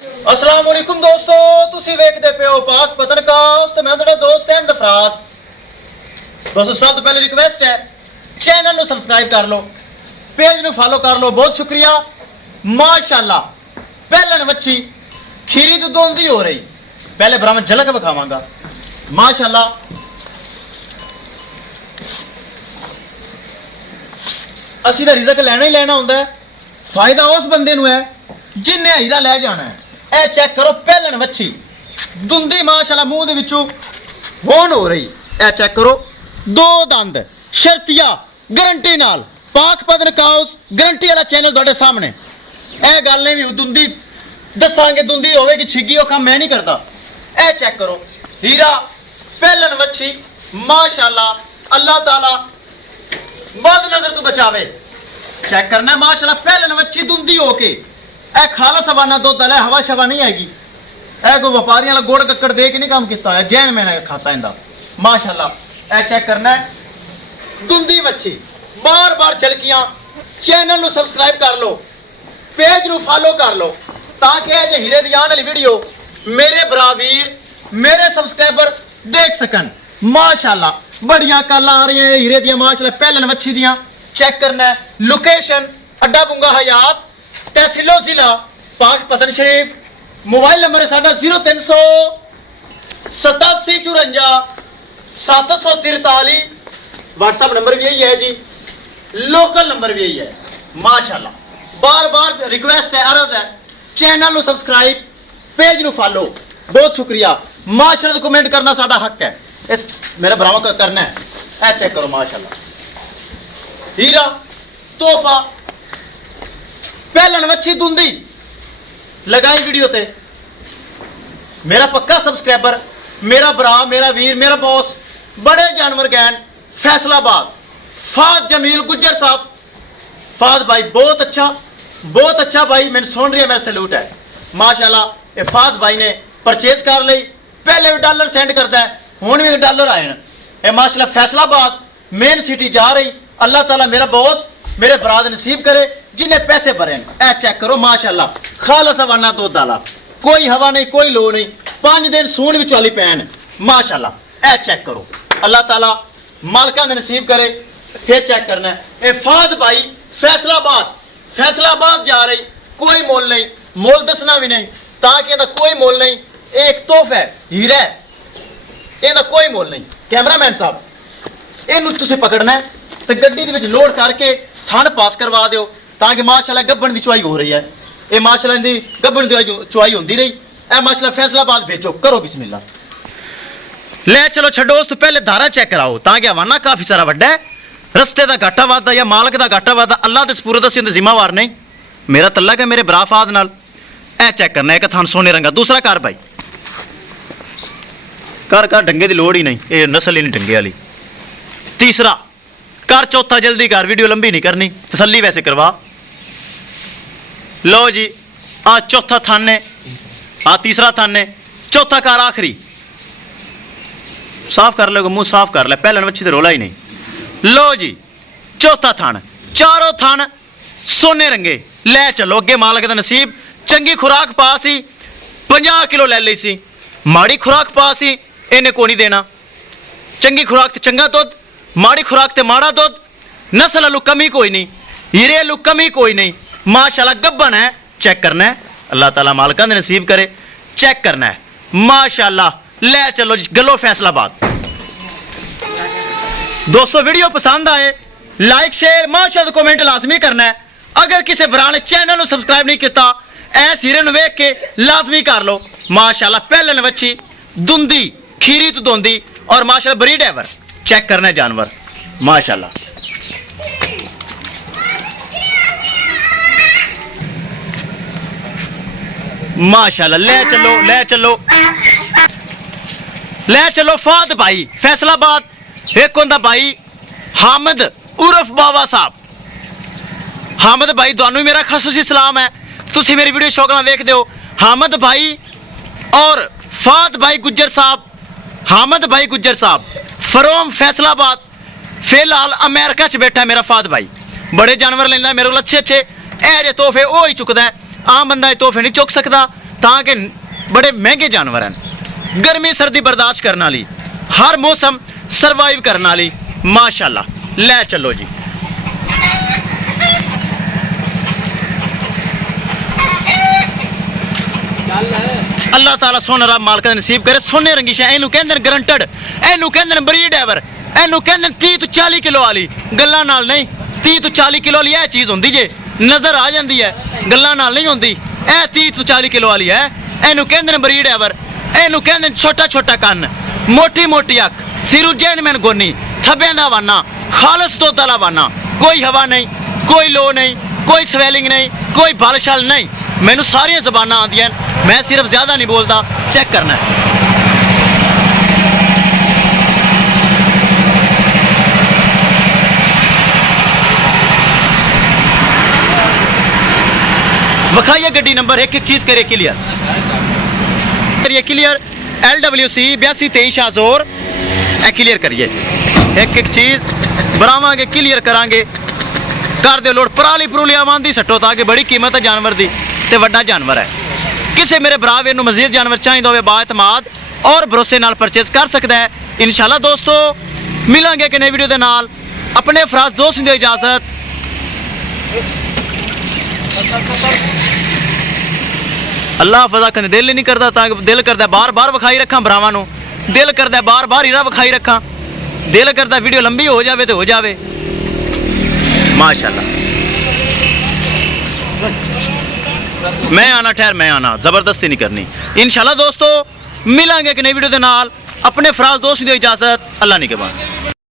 अस्सलाम वालेकुम दोस्तों, तुसी वेखदे पे हो पाक पतन काउस ते मैं तेरा दोस्त अहमद फराज। दोस्तों सब तो पहले रिक्वेस्ट है चैनल ਨੂੰ सब्सक्राइब कर लो, पेज ਨੂੰ फॉलो कर लो। बहुत शुक्रिया। माशाल्लाह पहलन वच्छी खीरी तो दोंदी हो रही, पहले ब्राह्मण झलक विखावांगा। माशाल्लाह ਅਸੀਂ ਤਾਂ ਰਿਜ਼ਕ ਲੈਣਾ ਹੀ ਲੈਣਾ ਹੁੰਦਾ ਹੈ। फायदा उस बंदे ਨੂੰ है जिन्हें हीरा लै जाना है। ए चेक करो पहलन वच्छी दुंदी माशाल्लाह मुंह दे विचों होन हो रही। ए चेक करो दो दंद शर्तिया गारंटी नाल पाक पतन काउस गारंटी वाला चैनल तुहाडे सामने। ए गल नहीं भी दुंदी दसांगे दुंदी होवेगी छिगी, वो काम मैं नहीं करता। ए चेक करो हीरा पहलन वच्छी माशाल्लाह अल्लाह ताला बद नजर तू बचावे। चेक करना माशाल्लाह पहलन वच्छी दुंदी होके ए खालस हवाना दुध है, हवा शवा नहीं आएगी। ए कोई व्यापारियों वाला गुड़ कक्कड़ दे के नहीं काम किया है, जैन मैंने खाता इंदा माशाल्लाह। ए चेक करना है दुंदी मच्छी बार बार झलकियां। चैनल नु सब्सक्राइब कर लो, पेज नु फॉलो कर लो ताकि ए हीरे दी आने वाली वीडियो मेरे बरावीर मेरे सब्सक्राइबर देख सकन। माशाल्लाह बड़ियां कल्लां आ रही हैं हीरे दी माशाल्लाह पहलन मच्छी दियां। चेक करना है लोकेशन अड्डा बुंगा हयात तहसीलो जिला पाक पतन शरीफ। मोबाइल नंबर है साडा 038754 व्हाट्सएप नंबर भी यही है जी, लोकल नंबर भी यही है। माशाल्लाह बार बार रिक्वेस्ट है, अर्ज है चैनल नु सब्सक्राइब पेज नु फॉलो। बहुत शुक्रिया। माशाल्लाह कमेंट करना साडा हक है, इस मेरा बराबर करना है। ए चेक करो माशाल्लाह हीरा तोहफा पहलन वच्छी दुंदी लगाई वीडियो ते। मेरा पक्का सब्सक्राइबर मेरा भरा मेरा वीर मेरा बॉस बड़े जानवर गैन फैसलाबाद फाद जमील गुज्जर साहब। फाद भाई बहुत अच्छा भाई, मैंने सुन रही है, मेरा सैल्यूट है माशाल्लाह। ये फाद भाई ने परचेज कर ली, पहले भी डॉलर सेंड करता है, हुण भी डॉलर आए हैं। ये माशाल्लाह फैसलाबाद मेन सिटी जा रही। अल्लाह ताला मेरा बॉस मेरे बराद नसीब करे जिन्हें पैसे भरे। ए चेक करो माशाल्लाह खालस हवाना दुध वाला, कोई हवा नहीं कोई लो नहीं, 5 दिन सून भी चली पैन माशाल्लाह। ए चेक करो अल्लाह ताला मालका ने नसीब करे। फिर चेक करना है ए फाद भाई फैसलाबाद जा रही, कोई मोल नहीं, मोल दसना भी नहीं ताकि इहदा कोई मोल नहीं। एक तोहफा है हीरा है, इहदा कोई मोल नहीं। कैमरामैन साहब इहनूं तुसीं पकड़ना है तो गड्डी दे विच लोड करके थन पास करवा दिओ ताकि माशाल्लाह गब्बन की चुआई हो रही है। ये माशाल्लाह इहदी गब्बन की चुआई होंदी रही। ए माशाल्लाह फैसलाबाद भेजो, करो बिस्मिल्लाह। ले चलो छड्डो उस तो पहले धारा चेक कराओ ताकि हवाना काफ़ी सारा वड्डा है। रस्ते का घाटा वादा या मालक का घाटा वादा अल्लाह दे सपुरद असीं दे जिम्मेवार नहीं। मेरा तल्लक है मेरे बराफाद नाल। ए चेक करना एक थान सोने रंगा, दूसरा कर भाई कर डंगे की लोड़ ही नहीं, ये नस्ल ही नहीं डंगे वाली। तीसरा कर, चौथा जल्दी कर, वीडियो लंबी नहीं करनी, तसल्ली वैसे करवा। लो जी आ चौथा थान है, आ तीसरा थान है, चौथा कार आखिरी साफ कर लो, मुंह साफ कर ले, पहले बच्ची तो रोला ही नहीं। लो जी चौथा थान, चारों थान सोने रंगे। ले चलो अगे मालक का नसीब। चंगी खुराक पा सी 50 किलो ले ली सी, माड़ी खुराक पा सी इन्हें को नहीं देना। चंगी खुराक तो चंगा दुध, माड़ी खुराक ते माड़ा दुध, नस्ल आलू कमी कोई नहीं, हीरे आलू कमी कोई नहीं। माशाल्लाह गब्बन है। चेक करना है अल्लाह ताला मालका ने नसीब करे। चेक करना है माशाल्लाह। ले चलो जी गलो फैसलाबाद। दोस्तों वीडियो पसंद आए लाइक शेयर माशाल्लाह कमेंट लाजमी करना है। अगर किसी भरा ने चैनल को सब्सक्राइब नहीं किया ऐस हीरे नूं वेख के लाजमी कर लो। माशाल्लाह पहलन वच्छी दुंदी खीरी तो दोंदी और माशाल्लाह ब्रीड एवर। चेक करना है जानवर माशाल्लाह। माशाल्लाह ले चलो फाद भाई फैसलाबाद। एक होंदा भाई हामिद उर्फ बाबा साहब। हामिद भाई तुहानू मेरा खसूसी सलाम है, तुसी मेरी वीडियो शौक नाल वेखदे हो। हामिद भाई और फाद भाई गुज्जर साहब, हामिद भाई गुज्जर साहब फ्रॉम फैसलाबाद। फिलहाल अमेरिका च बैठा मेरा फाद भाई, बड़े जानवर लेंदा मेरे को अच्छे ए जे तोहफे वो ही चुकदा है। आम बंदा तोहफे नहीं चुक सकता। ਤਾਂ ਕਿ बड़े महंगे जानवर हैं, गर्मी सर्दी बर्दाश्त करने वाली, हर मौसम सर्वाइव करने वाली माशाल्लाह। ले चलो जी। अल्लाह ताला सोना रब मालक नसीब करे। सोने रंगी शे इनू कहंदे ने गारंटेड, इनू कहंदे ने ब्रीड एवर, इनू कहंदे ने 30 तो 40 किलो वाली, गल्लां नाल नहीं। 30 तो 40 किलो वाली यह चीज़ होंदी जे, नज़र आ जाती है, गल्लां नाल नहीं होंदी। ए 30 तो 40 किलो वाली है, इनू कहंदे ने ब्रीड एवर, इनू कहंदे ने छोटा छोटा कन्न, मोटी मोटी अख, सिरू जैनमैन गोनी, थब्बें दा वाना, खालस दुद्ध वाला वाना, कोई हवा नहीं, कोई लो नहीं, कोई स्वेलिंग नहीं, कोई बल शल नहीं। मैनू सारियां ज़बानां आंदियां, मैं सिर्फ ज़्यादा नहीं बोलता, चेक करना है। वखाइए गड्डी नंबर, एक एक चीज़ करे क्लियर, ये क्लियर LWC 8223 शाहजोर, ए क्लियर करिए, एक एक चीज़ बनावांगे, क्लियर करांगे, कर दे लोड। पराली परूली आवांदी सट्टो ताकि बड़ी कीमत है जानवर दी ते वड्डा जानवर है। किसी मेरे भरा इनू मजीद जानवर चाहिए होवे बाएतमाद और भरोसे नाल परचेज कर सकता है। इंशाल्लाह दोस्तों मिलांगे कि नई वीडियो दे नाल। अपने अफराज दोस्त दी इजाजत। अल्लाह हाफिज़। आखने दिल ही नहीं करता, ताकि दिल करता बार बार विखाई रखा भरावां नूं, दिल करता बार बार हीरा विखाई रखा, दिल करता वीडियो लंबी हो जाए तो हो जाए माशाल्लाह। मैं आना ठहर, मैं आना, ज़बरदस्ती नहीं करनी। इंशाल्लाह दोस्तों मिलांगे कि नई वीडियो दे नाल। अपने फराज दोस्त दी इजाजत। अल्लाह निगहबान।